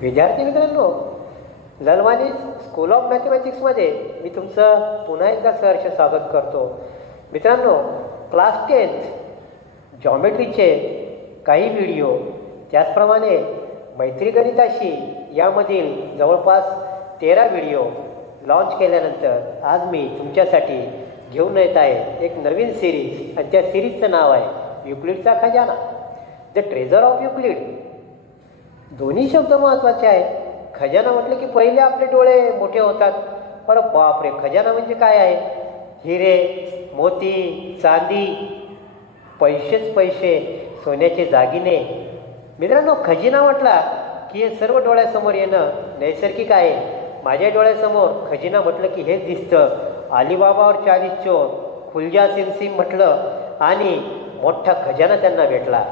विद्यार्थी मित्रांनो, Lalwani school of मॅथमॅटिक्समध्ये मी तुमचं पुन्हा एकदा सहर्ष स्वागत करतो. मित्रांनो, क्लास 10th जॉमेट्रीचे काही व्हिडिओ, त्याचप्रमाणे मैत्री गणिताशी यामधील जवळपास 13 व्हिडिओ लॉन्च केल्यानंतर आज मी तुमच्यासाठी घेऊन येत आहे एक नवीन सिरीज, आणि त्या सिरीजचं नाव आहे युक्लिडचा खजाना, द ट्रेझर ऑफ युक्लिड. दोन्ही शब्द महत्त्वाचे आहे. खजाना म्हटलं की पहिले आपले डोळे मोठे होतात. अरे बापरे, खजाना म्हणजे काय आहे? हिरे, मोती, चांदी, पैसेच पैसे, सोन्याचे दागिने. मित्रांनो, खजिना म्हटला की हे सर्व डोळ्यासमोर येणं नैसर्गिक आहे. माझ्या डोळ्यासमोर खजिना म्हटलं की हेच दिसतं. अलीबाबा और 40 चोर, खुलजा सिम म्हटलं आणि मोठा खजाना त्यांना भेटला.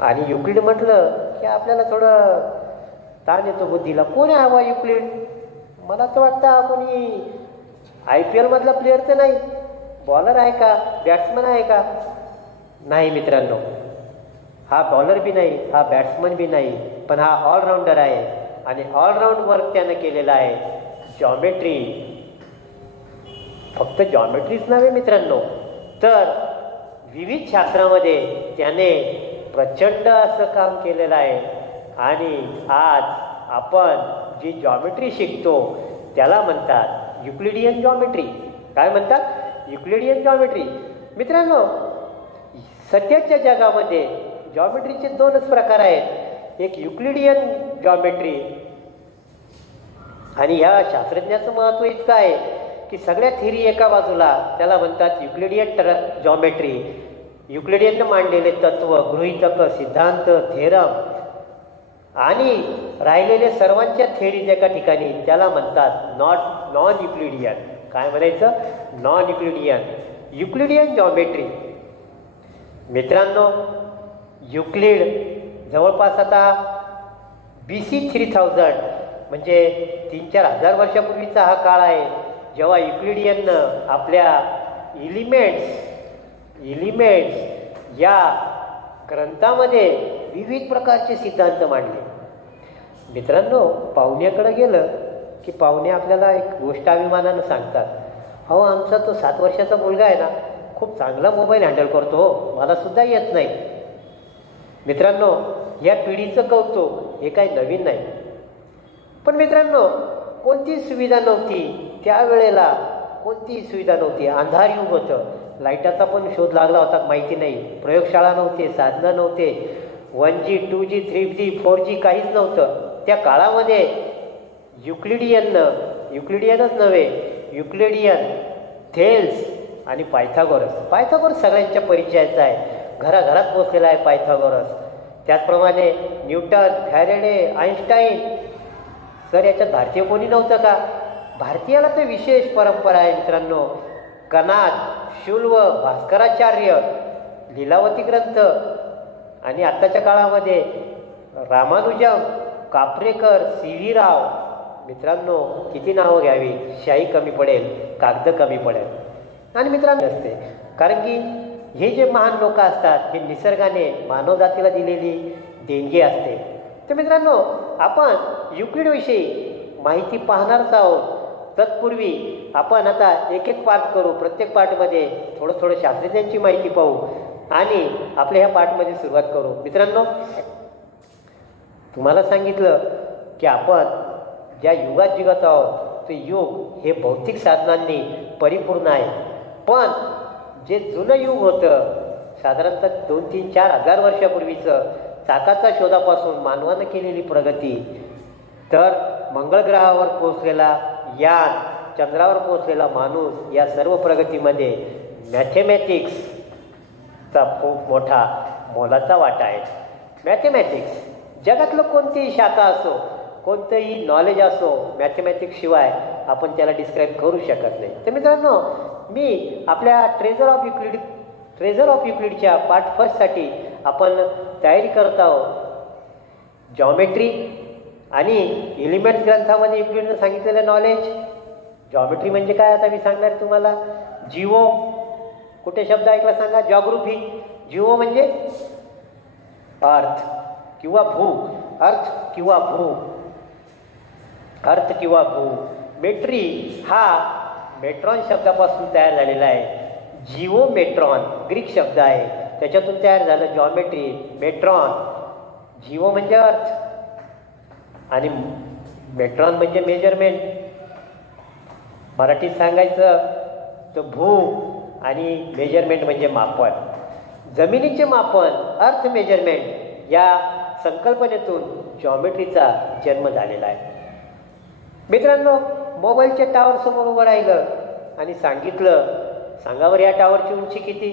आणि युक्लिड म्हटलं की आपल्याला थोडं ताण येतो बुद्धीला. कोण आहे हवा युक्लिड? मला तर वाटतं कोणी IPL मधला प्लेअर तर नाही, बॉलर आहे का, बॅट्समन आहे का? नाही मित्रांनो, हा बॉलर बी नाही, हा बॅट्समन बी नाही, पण हा ऑलराऊंडर आहे. आणि ऑलराऊंड वर्क त्यानं केलेला आहे. जॉमेट्री, फक्त जॉमेट्रीच नव्हे मित्रांनो, तर विविध शास्त्रामध्ये त्याने प्रचंड असं काम केलेलं आहे. आणि आज आपण जी जॉमेट्री शिकतो त्याला म्हणतात युक्लिडियन जॉमेट्री. काय म्हणतात? Euclidean geometry. मित्रांनो, सध्याच्या जगामध्ये जॉमेट्रीचे दोनच प्रकार आहेत, एक युक्लिडियन जॉमेट्री, आणि ह्या शास्त्रज्ञाचं महत्त्व इतकं आहे की सगळ्या थिअरी एका बाजूला, त्याला म्हणतात युक्लिडियन जॉमेट्री. युक्लिडियननं मांडलेले तत्व, गृहीतक, सिद्धांत, थेरम आणि राहिलेले सर्वांच्या थेरीज एका ठिकाणी, त्याला म्हणतात नॉन युक्लिडियन. काय म्हणायचं? Non Euclidean. Euclidean geometry. मित्रांनो, युक्लिड जवळपास आता BC 3000 म्हणजे 3-4 हजार वर्षापूर्वीचा हा काळ आहे, जेव्हा युक्लिडियननं आपल्या इलिमेंट्स या ग्रंथामध्ये विविध प्रकारचे सिद्धांत मांडले. मित्रांनो, पाहुण्याकडे गेलं की पाहुणे आपल्याला एक गोष्ट अभिमानानं सांगतात, अहो आमचा तो 7 वर्षाचा मुलगा आहे ना, खूप चांगला मोबाईल हँडल करतो हो, मला सुद्धा येत नाही. मित्रांनो, या पिढीचं कौतुक हे काही नवीन नाही. पण मित्रांनो, कोणती सुविधा नव्हती त्यावेळेला, कोणतीही सुविधा नव्हती. अंधार युग होतं, लाईटाचा पण शोध लागला होता माहिती नाही, प्रयोगशाळा नव्हते, साधनं नव्हते, 1G 2G 3G 4G काहीच नव्हतं. त्या काळामध्ये युक्लिडियनच नव्हे, युक्लिडियन, थेल्स आणि पायथागोरस सगळ्यांच्या परिचयाचा आहे. घराघरात पोचलेला आहे पायथागोरस. त्याचप्रमाणे न्यूटन, फॅरेडे, आईन्स्टाईन. सर, याच्यात भारतीय कोणी नव्हतं का? भारतीयाला तर विशेष परंपरा आहे मित्रांनो. कनाद, शुल्व, भास्कराचार्य, लीलावती ग्रंथ, आणि आत्ताच्या काळामध्ये रामानुजम, कापरेकर, CV राव. मित्रांनो, किती नावं घ्यावी, शाही कमी पडेल, कागद कमी पडेल. आणि मित्रांनो असते, कारण की हे जे महान लोक असतात हे निसर्गाने मानवजातीला दिलेली देणगी असते. तर मित्रांनो, आपण युक्लिडविषयी माहिती पाहणारच आहोत. तत्पूर्वी आपण आता एक पाठ करू. प्रत्येक पाठमध्ये थोडं शास्त्रज्ञांची माहिती पाहू आणि आपल्या ह्या पाठमध्ये सुरुवात करू. मित्रांनो, तुम्हाला सांगितलं की आपण ज्या युगात जगत आहोत ते युग हे भौतिक साधनांनी परिपूर्ण आहे. पण जे जुनं युग होतं, साधारणतः 2-3-4 हजार वर्षापूर्वीचं, चाकाच्या शोधापासून मानवानं केलेली प्रगती, तर मंगळ ग्रहावर पोहोचलेला यान, चंद्रावर पोहोचलेला माणूस, या सर्व प्रगतीमध्ये मॅथेमॅटिक्सचा खूप मोठा मोलाचा वाटा आहे. मॅथेमॅटिक्स जगातलं कोणतीही शाखा असो, कोणतंही नॉलेज असो, मॅथेमॅटिक्स शिवाय आपण त्याला डिस्क्राईब करू शकत नाही. तर मित्रांनो, मी आपल्या ट्रेझर ऑफ युक्लिडच्या पार्ट 1 साठी आपण तयारी करत आहोत. जॉमेट्री आणि एलिमेंट्स ग्रंथामध्ये युक्लिडनं सांगितलेलं नॉलेज. जॉमेट्री म्हणजे काय आता मी सांगणार तुम्हाला. जिओ, कुठे शब्द ऐकला सांगा? जॉग्राफी. जिओ म्हणजे अर्थ किंवा भू, अर्थ किंवा भू. अर्थ किंवा भू. मेट्री हा मेट्रॉन शब्दापासून तयार झालेला आहे. जिओमेट्रॉन ग्रीक शब्द आहे, त्याच्यातून तयार झालं जॉमेट्री, मेट्रॉन. जिओ म्हणजे अर्थ आणि मेट्रॉन म्हणजे मेजरमेंट. मराठीत सांगायचं तर भू आणि मेजरमेंट म्हणजे मापन. जमिनीचे मापन, अर्थ मेजरमेंट या संकल्पनेतून जॉमेट्रीचा जन्म झालेला आहे. मित्रांनो, मोबाईलच्या टावर समोर उभं राहिलं आणि सांगितलं, सांगावर या टावरची उंची किती?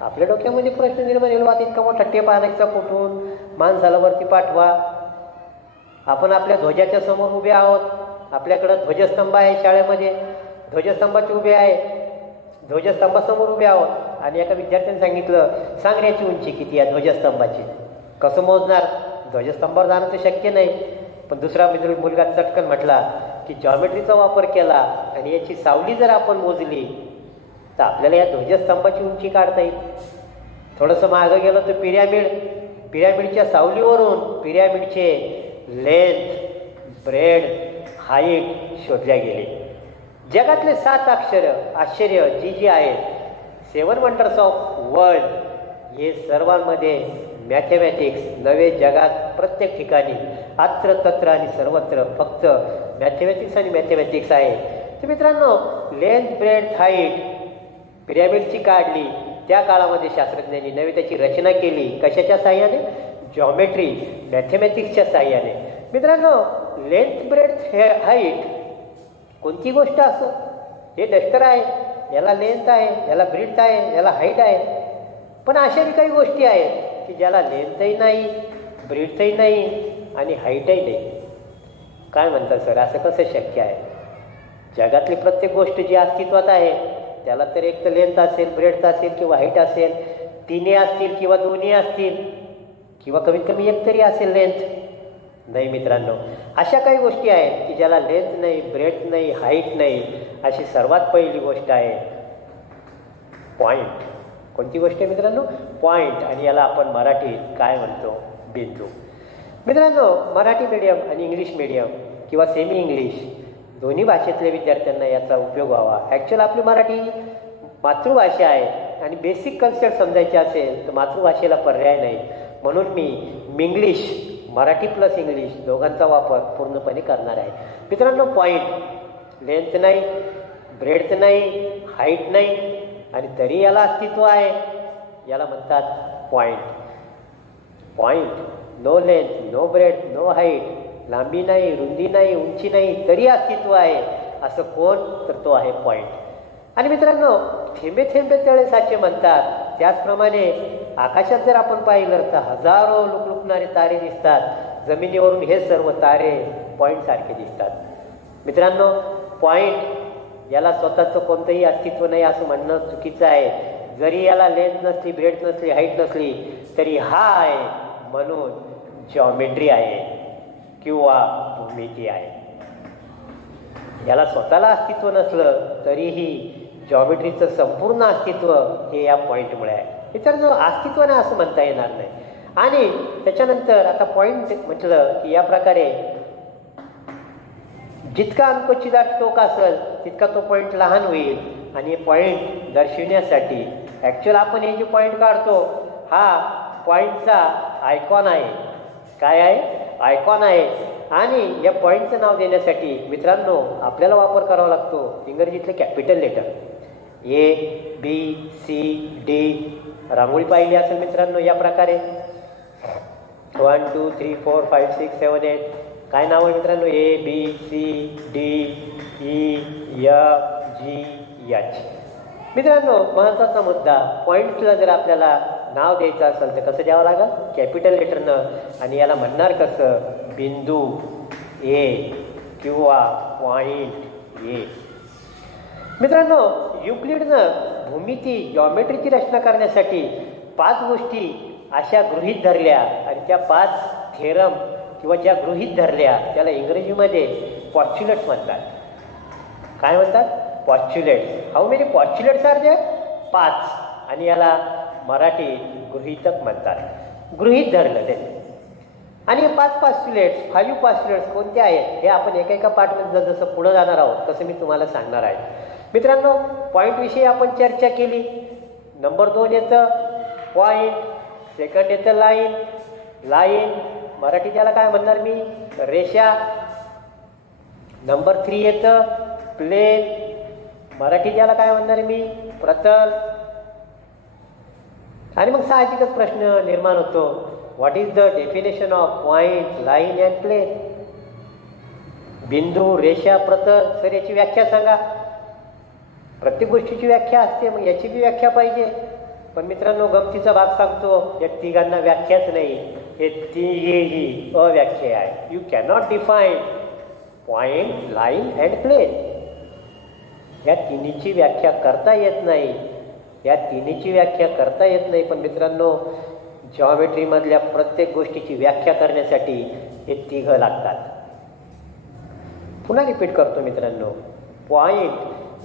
आपल्या डोक्यामध्ये प्रश्न निर्माण होईल, इतका मोठा टेप आणायचा कुठून, माणसाला वरती पाठवा. आपण आपल्या ध्वजाच्या समोर उभे आहोत, आपल्याकडं ध्वजस्तंभ आहे, शाळेमध्ये ध्वजस्तंभाची उभे आहे, ध्वजस्तंभासमोर उभे आहोत आणि एका विद्यार्थ्याने सांगितलं, सांग याची उंची किती या ध्वजस्तंभाची. कसं मोजणार? ध्वजस्तंभावर जाणं तर शक्य नाही. पण दुसरा मुलगा चटकन म्हटला की जॉमेट्रीचा वापर केला आणि याची सावली जर आपण मोजली तर आपल्याला या ध्वजस्तंभाची उंची काढता येईल. थोडंसं मागं गेलं तर पिरॅमिडच्या सावलीवरून पिरॅमिडचे लेंथ, ब्रेड, हाईट शोधल्या गेले. जगातले 7 आश्चर्य जी आहेत, 7 वंडर्स ऑफ वर्ल्ड, हे सर्वांमध्ये मॅथमॅटिक्स नवे. जगात प्रत्येक ठिकाणी अत्र तत्र आणि सर्वत्र फक्त मॅथमॅटिक्स आणि मॅथमॅटिक्स आहे. तर मित्रांनो, लेंथ, ब्रेड, हाईट पिरॅमिडची काढली. त्या काळामध्ये शास्त्रज्ञांनी नवी त्याची रचना केली. कशाच्या साहाय्याने? जॉमेट्री, मॅथमॅटिक्सच्या साहाय्याने. मित्रांनो, लेंथ, ब्रेड, हाईट कोणती गोष्ट असो, हे डस्टर आहे, याला लेंथ आहे, याला ब्रेड आहे, याला हाईट आहे. पण अशाही काही गोष्टी आहेत की ज्याला लेंथही नाही, ब्रेडही नाही आणि हाईटही नाही. काय म्हणतात सर, असं कसं शक्य आहे? जगातली प्रत्येक गोष्ट जी अस्तित्वात आहे त्याला तर एक तर लेंथ असेल, ब्रेड असेल किंवा हाईट असेल, तिन्ही असतील किंवा दोन्ही असतील किंवा कमीत कमी एक तरी असेल लेंथ. नाही मित्रांनो, अशा काही गोष्टी आहेत की ज्याला लेंथ नाही, ब्रेड नाही, हाईट नाही. अशी सर्वात पहिली गोष्ट आहे पॉईंट. कोणती गोष्ट आहे मित्रांनो? पॉईंट. आणि याला आपण मराठीत काय म्हणतो? बिंदू. मित्रांनो, मराठी मीडियम आणि इंग्लिश मीडियम किंवा सेमी इंग्लिश दोन्ही भाषेतल्या विद्यार्थ्यांना याचा उपयोग व्हावा. ॲक्च्युअल आपली मराठी मातृभाषा आहे आणि बेसिक कन्सेप्ट समजायचे असेल तर मातृभाषेला पर्याय नाही. म्हणून मी इंग्लिश, मराठी प्लस इंग्लिश दोघांचा वापर पूर्णपणे करणार आहे. मित्रांनो, पॉईंट, लेंथ नाही, ब्रेडथ नाही, हाईट नाही आणि तरी याला अस्तित्व आहे, याला म्हणतात point. Point, no length, no breadth, no height, लांबी नाही, रुंदी नाही, उंची नाही, तरी अस्तित्व आहे. असं कोण? तर तो आहे पॉईंट. आणि मित्रांनो, थेंबे थेंबे तळे साचे म्हणतात. त्याचप्रमाणे आकाशात जर आपण पाहिलं तर हजारो लुकलुकणारे तारे दिसतात. जमिनीवरून हे सर्व तारे पॉईंटसारखे दिसतात. मित्रांनो, पॉईंट याला स्वतःचं कोणतंही अस्तित्व नाही असं म्हणणं चुकीचं आहे. जरी याला लेंथ नसली, ब्रेड नसली, हाईट नसली तरी हा आहे म्हणून जॉमेट्री आहे किंवा भूमिती आहे. याला स्वतःला अस्तित्व नसलं तरीही जॉमेट्रीचं संपूर्ण अस्तित्व हे या पॉईंटमुळे आहे. मित्रांनो, अस्तित्व नाही असं म्हणता येणार नाही. आणि त्याच्यानंतर आता पॉईंट म्हटलं की या प्रकारे जितका अंकोचीदार टोक असेल तितका तो पॉईंट लहान होईल. आणि हे पॉईंट दर्शविण्यासाठी ॲक्च्युअल आपण हे जे पॉईंट काढतो हा पॉईंटचा आयकॉन आहे. काय आहे? आयकॉन आहे. आणि या पॉईंटचं नाव देण्यासाठी मित्रांनो आपल्याला वापर करावा लागतो इंग्रजीतले capital letter A, B, C, D. Rangoli पाहिली असेल मित्रांनो या प्रकारे 1, 2, 3, 4, 5, 6, 7, 8. काय नाव आहे मित्रांनो? A, B, C, D, E, F, G, H. मित्रांनो, महत्त्वाचा मुद्दा, पॉईंट्सला जर आपल्याला नाव द्यायचं असेल तर कसं द्यावं लागेल? कॅपिटल लेटरनं. आणि याला म्हणणार कसं? बिंदू ए किंवा पॉईंट ए. मित्रांनो, युक्लिडनं भूमिती जॉमेट्रीची रचना करण्यासाठी 5 गोष्टी अशा गृहीत धरल्या आणि त्या 5 थेरम किंवा ज्या गृहीत धरल्या त्याला इंग्रजीमध्ये पॉस्च्युलेट्स म्हणतात. काय म्हणतात? Postulates. How many postulates are there? 5. आणि याला मराठी गृहीतक म्हणतात. गृहीत धरलं ते. आणि हे 5 पॉस्ट्युलेट्स 5 पॉस्ट्युलेट्स कोणते आहेत हे आपण एका पार्टमध्ये जसं पुढं जाणार आहोत तसं मी तुम्हाला सांगणार आहे. मित्रांनो, पॉईंटविषयी आपण चर्चा केली. नंबर 2 येतं पॉईंट, सेकंड येतं लाईन. लाईन मराठी त्याला काय म्हणणार मी, रेषा. नंबर 3 येतं प्लेन, मराठी त्याला काय म्हणणार मी, प्रतल. आणि मग साहजिकच प्रश्न निर्माण होतो, what is the definition of point, line and plane. बिंदू, रेषा, प्रतल. सर याची व्याख्या सांगा. प्रत्येक गोष्टीची व्याख्या असते, मग याची बी व्याख्या पाहिजे. पण मित्रांनो, गमतीचा भाग सांगतो, या तिघांना व्याख्याच नाही. हे तिघेही अव्याख्या आहे. You cannot define point, line and plane. या तिन्हीची व्याख्या करता येत नाही. या तिन्हीची व्याख्या करता येत नाही. पण मित्रांनो, जॉमेट्रीमधल्या प्रत्येक गोष्टीची व्याख्या करण्यासाठी हे तिघं लागतात. पुन्हा रिपीट करतो मित्रांनो, point,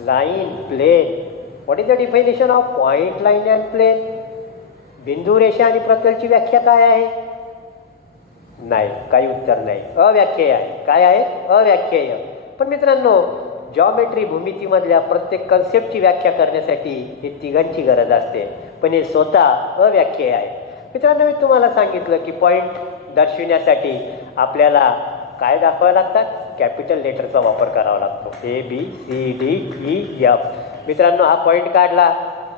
line, plane. What is the definition of point, line and plane. बिंदू, रेषा आणि प्रतलची व्याख्या काय आहे? नाही, काही उत्तर नाही. अव्याख्येय आहे. काय आहे? अव्याख्येय. पण मित्रांनो, जॉमेट्री भूमितीमधल्या प्रत्येक कन्सेप्टची व्याख्या करण्यासाठी हे तिघांची गरज असते, पण हे स्वतः अव्याख्येय आहे. मित्रांनो, मी तुम्हाला सांगितलं की पॉईंट दर्शविण्यासाठी आपल्याला काय दाखवावं लागतात? कॅपिटल लेटरचा वापर करावा लागतो. ABCDEF. मित्रांनो, हा पॉईंट काढला.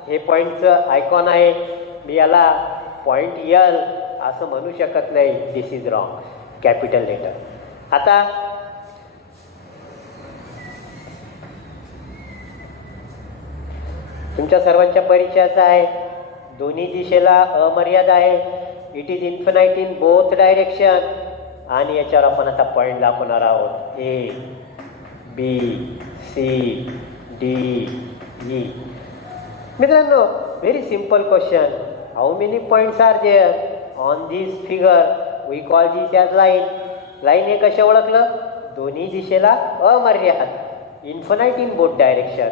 हे पॉईंटचं आयकॉन आहे. मी याला पॉईंट L असं म्हणू शकत नाही. This is wrong. Capital letter. आता तुमच्या सर्वांच्या परिचयाचा आहे. दोन्ही दिशेला अमर्याद आहे. It is infinite in both direction. आणि याच्यावर आपण आता पॉईंट दाखवणार आहोत. ABCDE. मित्रांनो, very simple question. How many points are there on this figure? We call this as line. Line हे कशा ओळखलं? दोन्ही दिशेला अमर्याद. Infinite in both direction.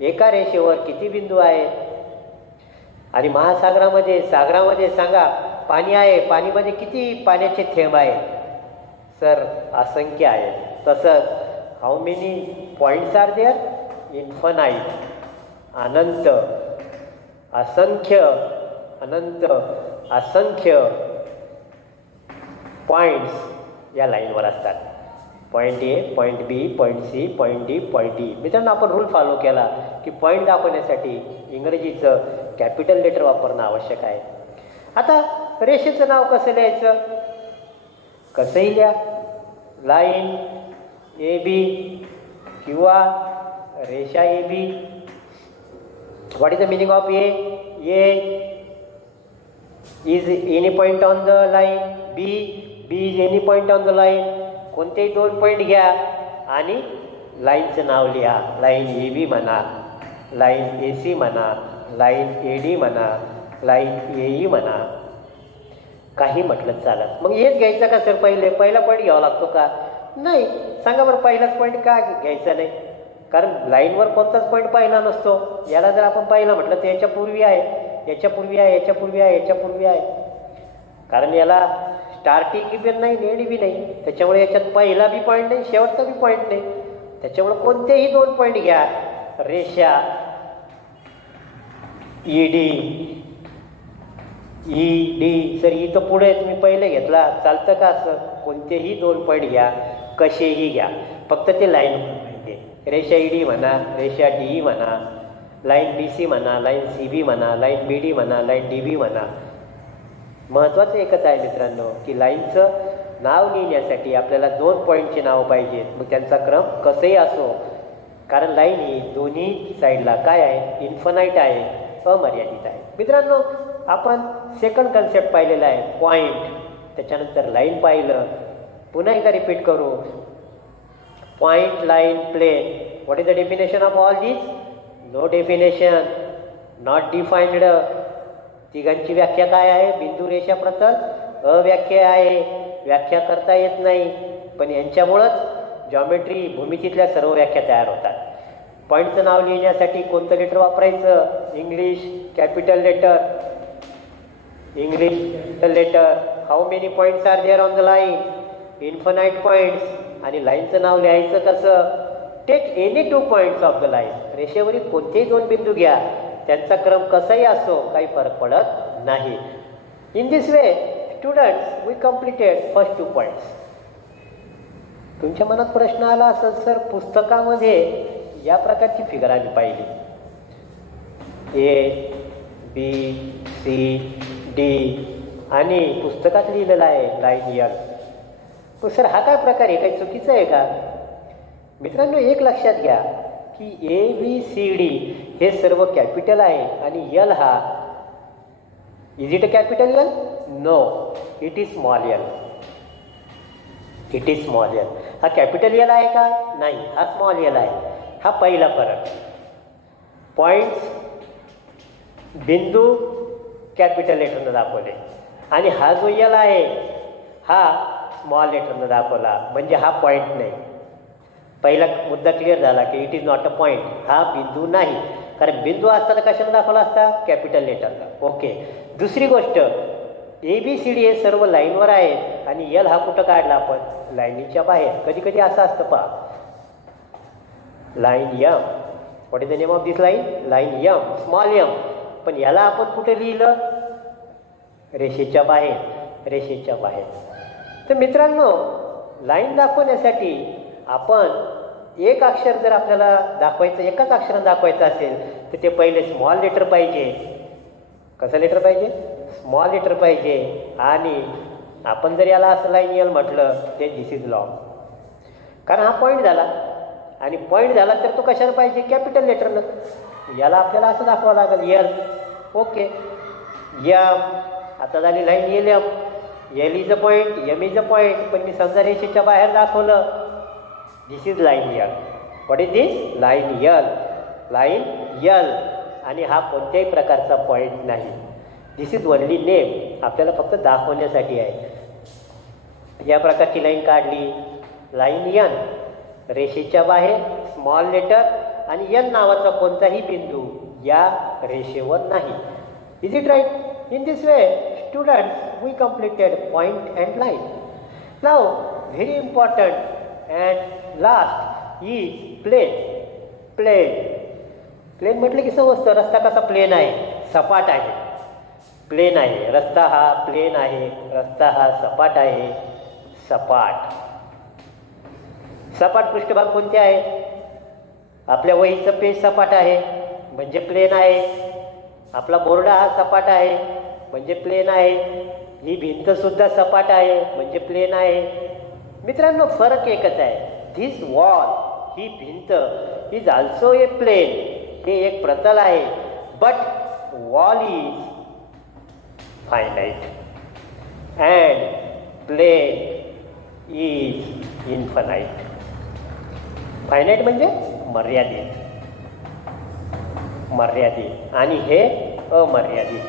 एका रेषेवर किती बिंदू आहेत? आणि महासागरामध्ये, सागरामध्ये सांगा, पाणी आहे. पाणीमध्ये किती पाण्याचे थेंब आहेत? सर, असंख्य आहेत. तसंच how many points are there? Infinite. अनंत, असंख्य, अनंत, असंख्य पॉईंट्स या लाईनवर असतात. Point A, point B, point C, point D, point E. मित्रांनो, आपण रूल फॉलो केला की पॉईंट दाखवण्यासाठी इंग्रजीचं कॅपिटल लेटर वापरणं आवश्यक आहे. आता रेषेचं नाव कसं लिहायचं? कसंही लिहा. लाईन AB किंवा रेषा AB. What is the meaning of A? Is any point on the line. B is any point on the line. कोणतेही 2 पॉईंट घ्या आणि लाईनचं नाव लिहा. लाईन AB म्हणा, लाईन AC म्हणा, लाईन AD म्हणा, लाईन AE म्हणा, काही म्हटलं चालत. मग हेच घ्यायचं का सर? पहिला पॉईंट घ्यावा लागतो का? नाही. सांगा बरं, पहिलाच पॉईंट का घ्यायचा नाही? कारण लाईनवर कोणताच पॉईंट पहिला नसतो. याला जर आपण पहिला म्हटलं तर याच्यापूर्वी आहे, याच्यापूर्वी आहे, याच्यापूर्वी आहे, याच्यापूर्वी आहे. कारण याला स्टार्टिंग बी नाही, एंड बी नाही. त्याच्यामुळे याच्यात पहिला बी पॉईंट नाही, शेवटचा बी पॉईंट नाही. त्याच्यामुळे कोणतेही 2 पॉईंट घ्या. रेषा ED, सर इथं पुढे तुम्ही पहिले घेतला, चालतं का असं? कोणतेही 2 पॉईंट घ्या, कसेही घ्या, फक्त ते लाईन माहिती. रेषा ED म्हणा, रेषा DE म्हणा, लाईन BC म्हणा, लाईन CB म्हणा, लाईन BD म्हणा, लाईन DB म्हणा. महत्त्वाचं एकच आहे मित्रांनो की लाईनचं नाव लिहिण्यासाठी आपल्याला 2 पॉईंटचे नाव पाहिजेत. मग त्यांचा क्रम कसंही असो, कारण लाईन ही दोन्ही साईडला काय आहे? इन्फिनाइट आहे, अमर्यादित आहे. मित्रांनो, आपण सेकंड कन्सेप्ट पाहिलेला आहे, पॉईंट. त्याच्यानंतर लाईन पाहिलं. पुन्हा एकदा रिपीट करू. Point, line, plane. What is the definition of all this? No definition, not defined. तिघांची व्याख्या काय आहे? बिंदू, रेषा, प्रतल अव्याख्या आहे, व्याख्या करता येत नाही. पण यांच्यामुळंच जॉमेट्री भूमितीतल्या सर्व व्याख्या तयार होतात. पॉईंटचं नाव लिहिण्यासाठी कोणतं लेटर वापरायचं? English capital letter. English letter. How many points are there on the line? Infinite points. आणि लाईनचं नाव लिहायचं कसं? Take any 2 points of the line. रेषेवरील कोणतेही 2 बिंदू घ्या, त्यांचा क्रम कसाही असो, काही फरक पडत नाही. In this way students we completed first 2 points. तुमच्या मनात प्रश्न आला असेल, सर पुस्तकामध्ये या प्रकारची फिगर आम्ही पाहिली, ए बी सी डी आणि पुस्तकात लिहिलेलं आहे लाईन यल. मग सर हा काय प्रकार आहे, काही चुकीचं आहे का? मित्रांनो, एक लक्षात घ्या की ए बी सी डी हे सर्व कॅपिटल आहे आणि यल हा, is it a capital L? No, it is small L. It is small L. हा कॅपिटल यल आहे का? नाही, हा स्मॉल यल आहे. हा पहिला फरक. पॉइंट्स, बिंदू कॅपिटल लेटरनं दाखवले आणि हा जो यल आहे हा स्मॉल लेटरनं दाखवला, म्हणजे हा पॉईंट नाही. पहिला मुद्दा क्लिअर झाला की it is not a point. हा बिंदू नाही, कारण बिंदू असताना कशानं दाखवला असता? कॅपिटल लेटरला. ओके. दुसरी गोष्ट, ए बी सी डी हे सर्व लाईनवर आहेत आणि यल हा कुठं काढला आपण? लाईनीच्या बाहेर. कधी कधी असं असतं पहा, line M. What is the name of this line? Line M, small M. पण याला आपण कुठे लिहिलं? रेषेच्या बाहेर. रेषेच्या बाहेर. तर मित्रांनो, लाईन दाखवण्यासाठी आपण एक अक्षर जर आपल्याला दाखवायचं, एकाच अक्षरानं दाखवायचं असेल तर ते पहिले स्मॉल लेटर पाहिजे. कसं लेटर पाहिजे? स्मॉल लेटर पाहिजे. आणि आपण जर याला असं लाईन यल म्हटलं ते दिस इज लॉंग, कारण हा पॉईंट झाला. आणि पॉईंट झाला तर तो कशाला पाहिजे? कॅपिटल लेटरनं. याला आपल्याला असं दाखवावं लागेल, यल. ओके. यम. आता झाली line L M. L is a point, M is a point. पण मी समजा रेषेच्या बाहेर दाखवलं, this is line L. What is this? Line L. Line L. आणि हा कोणत्याही प्रकारचा पॉईंट नाही. This is only name. आपल्याला फक्त दाखवण्यासाठी आहे. या प्रकारची लाईन काढली, लाईन यन. रेषेच्या बाहेर स्मॉल लेटर आणि यन नावाचा कोणताही बिंदू या रेषेवर नाही. Is it right? In this way students we completed point and line. नाव very important and last is plane. Plane. Plane म्हटलं की समजतं, रस्ता कसा प्लेन आहे? सपाट आहे. प्लेन आहे रस्ता, हा प्लेन आहे. रस्ता हा सपाट आहे. सपाट. सपाट पृष्ठभाग कोणते आहेत? आपल्या वहीचं पेज सपाट आहे म्हणजे प्लेन आहे. आपला बोर्ड हा सपाट आहे म्हणजे प्लेन आहे. ही भिंत सुद्धा सपाट आहे म्हणजे प्लेन आहे. मित्रांनो, फरक एकच आहे. धिस वॉल, ही भिंत, इज ऑल्सो ए प्लेन. हे एक प्रतल आहे. But wall is finite and plane is infinite. Finite म्हणजे मर्यादित. मर्यादित. आणि हे अमर्यादित.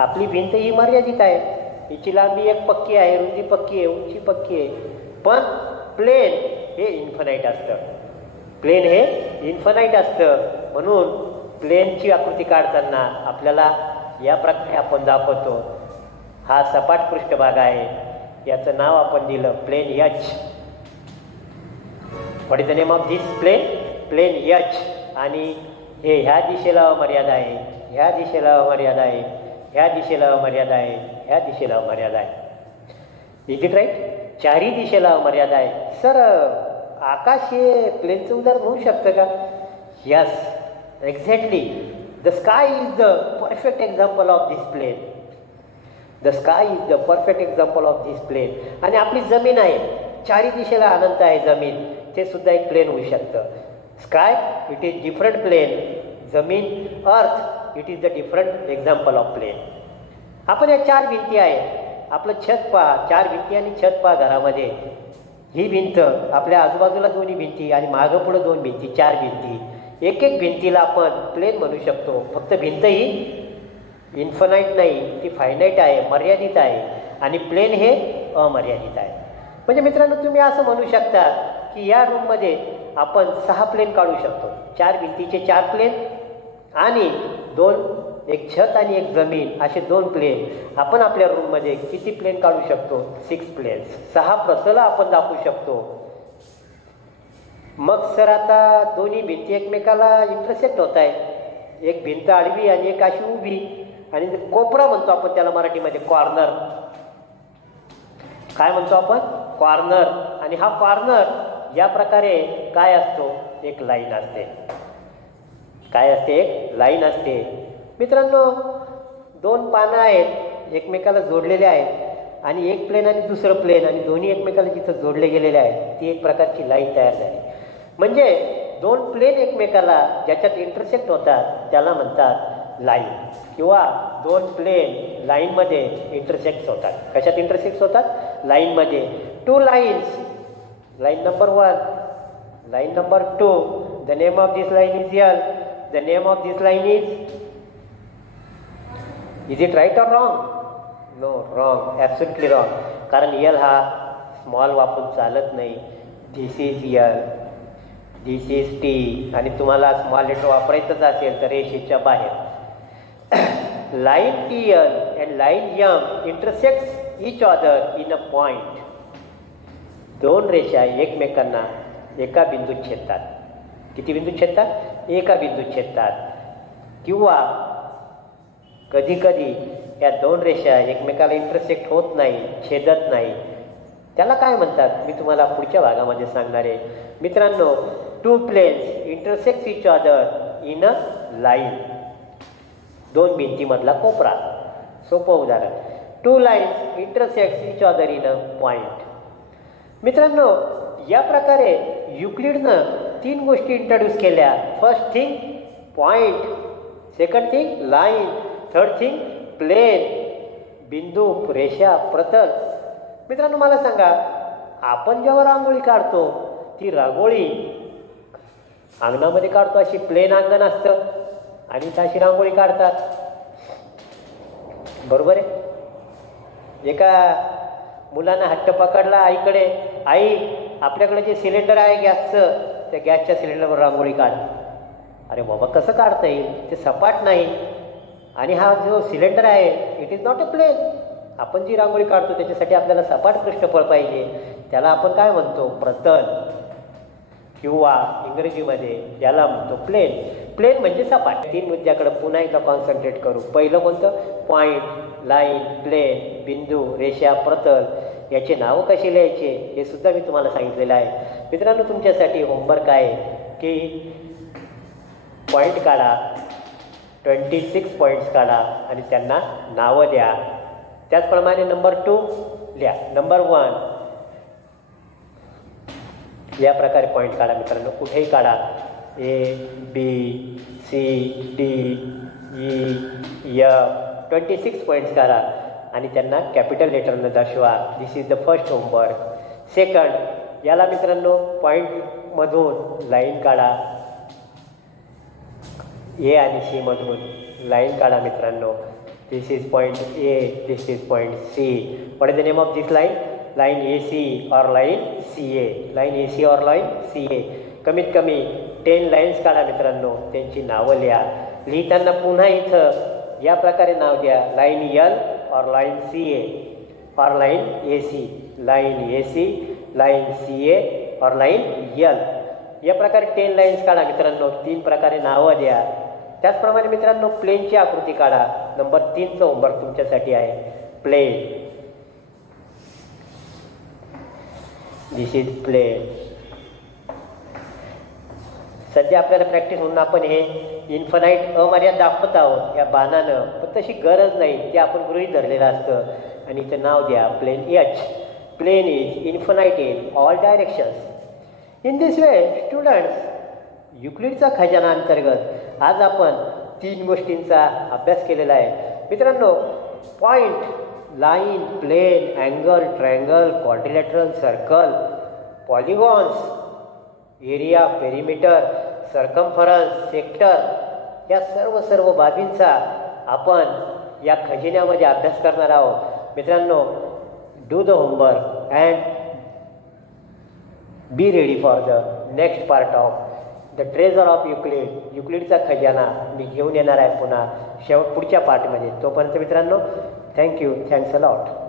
आपली भिंत ही मर्यादित आहे. हिची लांबी एक पक्की आहे, रुंदी पक्की आहे, उंची पक्की आहे. पण प्लेन हे इन्फानाईट असतं. प्लेन हे इन्फानाईट असतं. म्हणून प्लेनची आकृती काढताना आपल्याला या प्रकारे आपण दाखवतो. हा सपाट पृष्ठभाग आहे, याचं नाव आपण दिलं plane H. What is the name of this plane? Plane H. आणि हे ह्या दिशेला अमर्यादा आहे, ह्या दिशेला अमर्यादा आहे, ह्या दिशेला अमर्यादा आहे, ह्या दिशेला अमर्यादा आहे. Is it right? चारही दिशेला अमर्यादा आहे. सर, आकाश हे प्लेनचं उदाहरण होऊ शकतं का? Yes, exactly. The sky is the perfect example of this plane. The sky is the perfect example of this plane. आणि आपली जमीन आहे, चारही दिशेला अनंत आहे जमीन, ते सुद्धा एक प्लेन होऊ शकतं. Sky, it is different plane. जमीन, earth, it is the different example of plane. आपण या 4 भिंती आहे. आपलं छत पहा, 4 भिंती आणि छत पहा घरामध्ये. ही भिंत, आपल्या आजूबाजूला 2 भिंती आणि मागं पुढं 2 भिंती, 4 भिंती. एक एक भिंतीला आपण प्लेन म्हणू शकतो. फक्त भिंत ही इन्फानाईट नाही, ती फायनाईट आहे, मर्यादित आहे. आणि प्लेन हे अमर्यादित आहे. म्हणजे मित्रांनो, तुम्ही असं म्हणू शकता की या रूममध्ये आपण 6 प्लेन काढू शकतो. 4 भिंतीचे 4 प्लेन आणि 2 एक छत आणि एक जमीन असे 2 प्लेन आपण आपल्या रूममध्ये किती प्लेन काढू शकतो? 6 प्लेन्स, 6 प्रतलं आपण दाखवू शकतो. मग सर आता दोन्ही भिंती एकमेकाला इंटरसेक्ट होत आहे. एक भिंत आडवी आणि एक अशी उभी आणि कोपरा म्हणतो आपण त्याला मराठीमध्ये, कॉर्नर. काय म्हणतो आपण? कॉर्नर. आणि हा कॉर्नर या प्रकारे काय असतो? एक लाईन असते. काय असते? एक लाईन असते. मित्रांनो 2 पानं आहेत एकमेकाला जोडलेले आहेत आणि एक प्लेन आणि दुसरं प्लेन आणि दोन्ही एकमेकाला जिथं जोडले गेलेले आहेत ती एक प्रकारची लाईन तयार झाली. म्हणजे 2 प्लेन एकमेकाला ज्याच्यात इंटरसेक्ट होतात त्याला म्हणतात लाईन, किंवा 2 प्लेन लाईनमध्ये इंटरसेक्ट होतात. कशात इंटरसेक्ट होतात? लाईनमध्ये. 2 lines, line number 1, line number 2. The name of this line is L. The name of this line is it right or wrong? No, wrong, absolutely wrong. कारण यल हा small वापरून चालत नाही. This is L, this is T. आणि तुम्हाला small letter वापरायचंच असेल तर रेषेच्या बाहेर. Line T L and line M intersects each other in a point. 2 रेषा एकमेकांना एका बिंदूत छेदतात. किती बिंदूत छेदतात? एका बिंदूत छेदतात. किंवा कधी कधी या 2 रेषा एकमेकाला इंटरसेक्ट होत नाही, छेदत नाही. त्याला काय म्हणतात मी तुम्हाला पुढच्या भागामध्ये सांगणार आहे. मित्रांनो 2 planes intersect each other in a line. 2 भिंतीमधला कोपरा. सोपं उदाहरण. 2 lines intersect each other in a point. मित्रांनो या प्रकारे युक्लिडनं 3 गोष्टी इंट्रोड्यूस केल्या. First thing point, second thing line, third thing plane, बिंदू, रेषा, प्रतल. मित्रांनो मला सांगा, आपण जेव्हा रांगोळी काढतो ती रांगोळी अंगणामध्ये काढतो, अशी प्लेन अंगण असतं आणि अशी रांगोळी काढतात, बरोबर आहे. एका मुलानं हट्ट पकडला आईकडे, आई आपल्याकडे जे सिलेंडर आहे गॅसचं, त्या गॅसच्या सिलेंडरवर रांगोळी काढ. अरे बाबा कसं काढता येईल? ते सपाट नाही. आणि हा जो सिलेंडर आहे it is not a plane. आपण जी रांगोळी काढतो त्याच्यासाठी आपल्याला सपाट पृष्ठफळ पाहिजे. त्याला आपण काय म्हणतो? प्रतल, किंवा इंग्रजीमध्ये याला म्हणतो प्लेन. प्लेन म्हणजे सपाट. 3 मुद्द्याकडे पुन्हा एकदा कॉन्सन्ट्रेट करू. पहिलं कोणतं? पॉईंट, लाईन, प्लेन, बिंदू, रेषा, प्रतल. याचे नावं कशी लिहायचे हे सुद्धा मी तुम्हाला सांगितलेलं आहे. मित्रांनो तुमच्यासाठी होमवर्क आहे की पॉईंट काढा, 26 पॉईंट्स काढा आणि त्यांना नावं द्या. त्याचप्रमाणे नंबर 2 लिहा. नंबर 1 या प्रकारे पॉईंट काढा मित्रांनो, कुठेही काढा. A, B, C, D, E, F 26 points काढा आणि त्यांना कॅपिटल लेटरनं दर्शवा. This is the first homework. Second, याला मित्रांनो पॉईंटमधून लाईन काढा. ए आणि सी मधून लाईन काढा मित्रांनो. This is point A, this is point C. What is the name of this line? Line A C और line C A. Line A C और line C A. कमीत कमी 10 लाईन्स काढा मित्रांनो, त्यांची नावं लिहा. लिहिताना पुन्हा इथं या प्रकारे नाव द्या. लाईन यल और लाईन सी ए और line A C. Line A C, line C A और लाईन यल. या प्रकारे 10 लाईन्स काढा मित्रांनो. 3 प्रकारे नावं द्या. त्याचप्रमाणे मित्रांनो प्लेनची आकृती काढा. नंबर 3चं होमवर्क तुमच्यासाठी आहे. प्लेन. This is plane. सध्या आपल्याला प्रॅक्टिस म्हणून आपण हे इन्फानाईट अमर्याद दाखवत आहोत या बाणानं, पण तशी गरज नाही, ते आपण गृहीत धरलेलं असतं. आणि इथं नाव द्या plane H. Plane is infinite in all directions. In this way students, युक्लिडचा खजाना अंतर्गत आज आपण 3 गोष्टींचा अभ्यास केलेला आहे. मित्रांनो point, line, plane, angle, triangle, quadrilateral, circle, polygons, area, perimeter, circumference, sector, या सर्व बाबींचा आपण या खजिन्यामध्ये अभ्यास करणार आहोत. मित्रांनो do the homework and be ready for the next part of the treasure of Euclid, युक्लिडचा खजाना मी घेऊन येणार आहे पुन्हा पुढच्या पार्टमध्ये. तोपर्यंत मित्रांनो, थँक्यू, थँक्स अ लॉट.